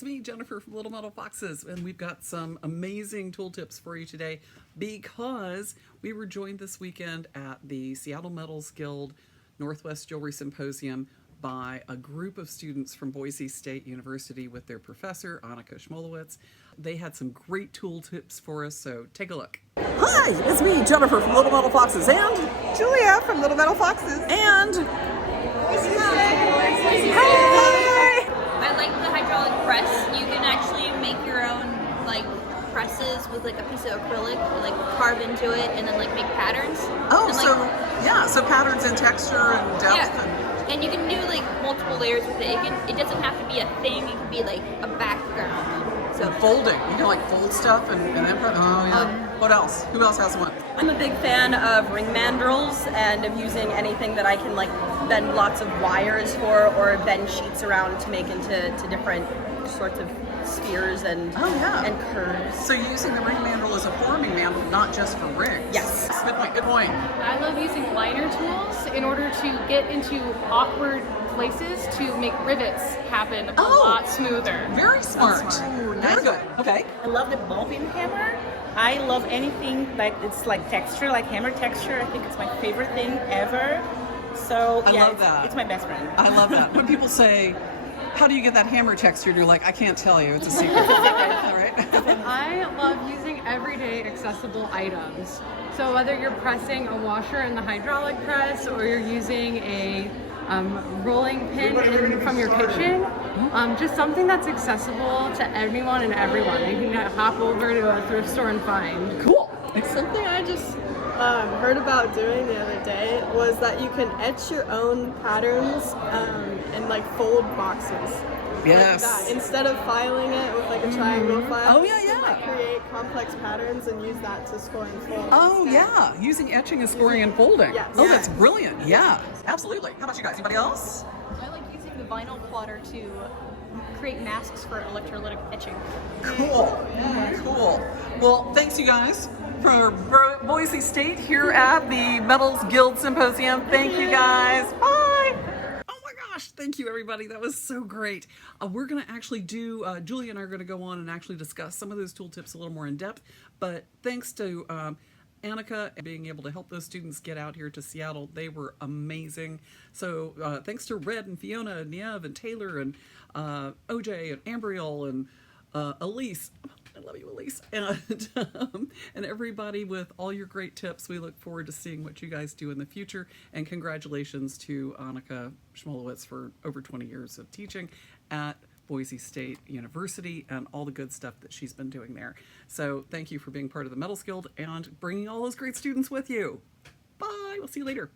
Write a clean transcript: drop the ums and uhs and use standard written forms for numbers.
it's me, Jennifer from Little Metal Foxes, and we've got some amazing tool tips for you today because we were joined this weekend at the Seattle Metals Guild Northwest Jewelry Symposium by a group of students from Boise State University with their professor, Anika Smulovitz. They had some great tool tips for us, so take a look. Hi, it's me, Jennifer from Little Metal Foxes, and Julia from Little Metal Foxes. And I like the hydraulic press. You can actually make your own like presses with like a piece of acrylic, or, like carve into it and then like make patterns. So patterns and texture and depth. Yeah. And you can do like multiple layers with it. It doesn't have to be a thing. It can be like a background. So Folding. You can like fold stuff and then what else? Who else has one? I'm a big fan of ring mandrels and of using anything that I can like bend lots of wires for or bend sheets around to make into different sorts of spheres and curves. So you're using the ring mandrel as a forming mandrel, not just for rings. Yes. Good point, good point. I love using liner tools in order to get into awkward places to make rivets happen a lot smoother. Very smart. Very good. Okay. I love the bobbin hammer. I love anything like it's like texture, like hammer texture. I think it's my favorite thing ever. So I love that. It's my best friend. I love that. When people say, how do you get that hammer texture? You're like, I can't tell you. It's a secret. All right. I love using everyday accessible items. So whether you're pressing a washer in the hydraulic press or you're using a rolling pin from your kitchen, just something that's accessible to anyone and everyone. You can hop over to a thrift store and find. Cool. Something I just heard about doing the other day was that you can etch your own patterns in like fold boxes. Yes. Like that. Instead of filing it with like a triangle file. Oh, yeah, you can, yeah. like, create complex patterns and use that to score and fold. Oh, instead. yeah. Using etching and scoring and folding. Yes. Oh, Yeah. that's brilliant. Yeah. Absolutely. How about you guys? Anybody else? I like using the vinyl plotter to create masks for electrolytic etching. Cool. Cool. Well, thanks you guys for Boise State here at the Metals Guild Symposium. Thank you guys. Bye. Oh my gosh. Thank you, everybody. That was so great. We're going to actually do, Julia and I are going to go on and actually discuss some of those tool tips a little more in depth. But thanks to Anika and being able to help those students get out here to Seattle. They were amazing. So thanks to Red and Fiona and Niev and Taylor and OJ and Ambriel and Elise. I love you, Elise. And everybody with all your great tips. We look forward to seeing what you guys do in the future. And congratulations to Anika Smulovitz for over 20 years of teaching at Boise State University and all the good stuff that she's been doing there. So thank you for being part of the Metals Guild and bringing all those great students with you. Bye. We'll see you later.